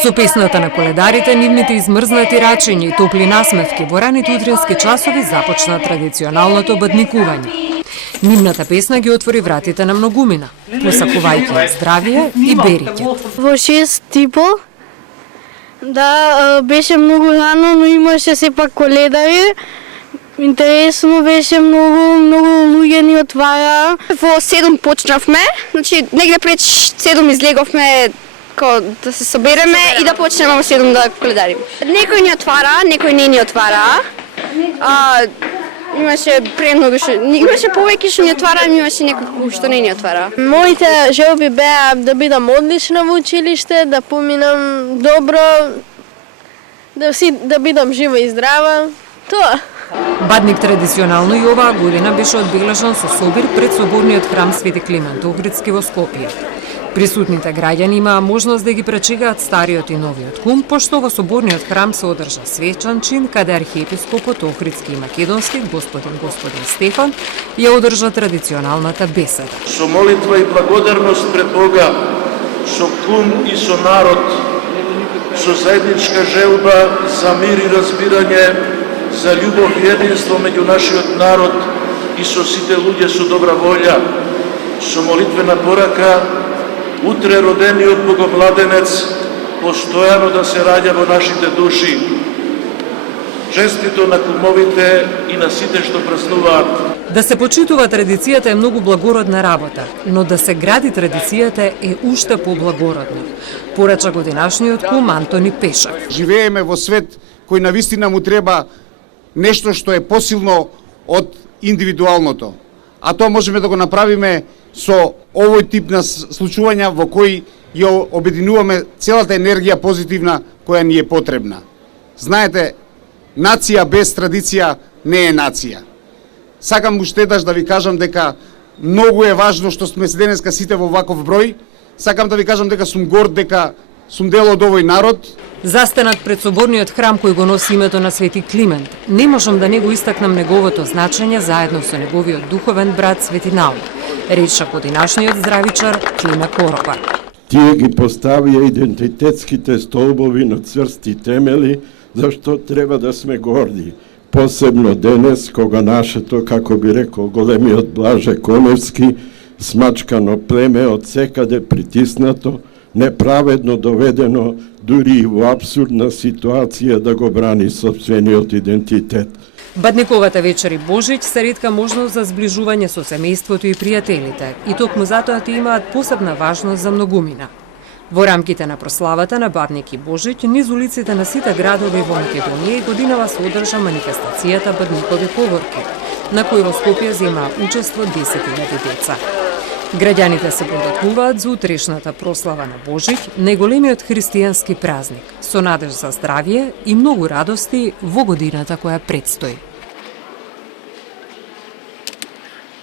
Со песната на коледарите, нивните измрзнати рачења и топли насмевки во раните утрински часови започна традиционалното бадникување. Нивната песна ги отвори вратите на многумина, посакувајќи здравие и берике. Во 6 типо, да, беше многу рано, но имаше сепак коледари. Интересно беше, многу луѓе ни отвара. Во 7 почнавме, значи негде пред 7 излеговме да се собереме и да почнеме во 7 да коледариме. Некој ни отвара, некој не ни отвара. Имаше премногу имаше повеќе што ни отвара, имаше некој што не ни отвара. Моите желби беа да бидам одлична во училиште, да поминам добро, да бидам жива и здрава. Тоа. Бадник традиционално и оваа година беше одбележан со собир пред соборниот храм Свети Климент Охридски во Скопје. Присутните граѓани имаа можност да ги пречекаат стариот и новиот кум, пошто во соборниот храм се одржа свечан чин каде архиепископот Охридски и Македонски господин Стефан ја одржа традиционалната беседа. Со молитва и благодарност пред Бога, со кум и со народ, со заедничка желба за мир и разбирање, за љубов и единство меѓу нашиот народ и со сите луѓе со добра волја, со молитвена порака, утре родениот богомладенец постојано да се раѓа во нашите души. Честито на кумовите и на сите што празнуваат. Да се почитува традицијата е многу благородна работа, но да се гради традицијата е уште поблагородно. Порача годинашниот кум Антони Пешак. Живееме во свет кој навистина му треба нешто што е посилно од индивидуалното. А тоа можеме да го направиме со овој тип на случувања во кои ја обединуваме целата енергија позитивна која ни е потребна. Знаете, нација без традиција не е нација. Сакам уште еднаш да ви кажам дека многу е важно што сме денеска сите во ваков број. Сакам да ви кажам дека сум горд дека сум дел од овој народ. Застанат пред соборниот храм кој го носи името на Свети Климент, не можам да не го истакнам неговото значење заедно со неговиот духовен брат Свети Наум, рече годинашниот здравичар Климе Коропа. Тие ги поставија идентитетските столбови на цврсти темели, зашто треба да сме горди. Посебно денес, кога нашето, како би рекол големиот Блаже Коневски, смачкано племе од секаде притиснато, неправедно доведено дури и во апсурдна ситуација да го брани сопствениот идентитет. Бадниковата вечер и Божиќ се ретка можност за зближување со семејството и пријателите, и токму затоа тие имаат посебна важност за многумина. Во рамките на прославата на Бадник и Божиќ, низ улиците на сите градови во Македонија и годинава се одржа манифестацијата Бадникови поворки, на кој во Скопје земаа учество 10.000 деца. Граѓаните се подготвуваат за утрешната прослава на Божиќ, најголемиот христијански празник, со надеж за здравје и многу радости во годината која предстои.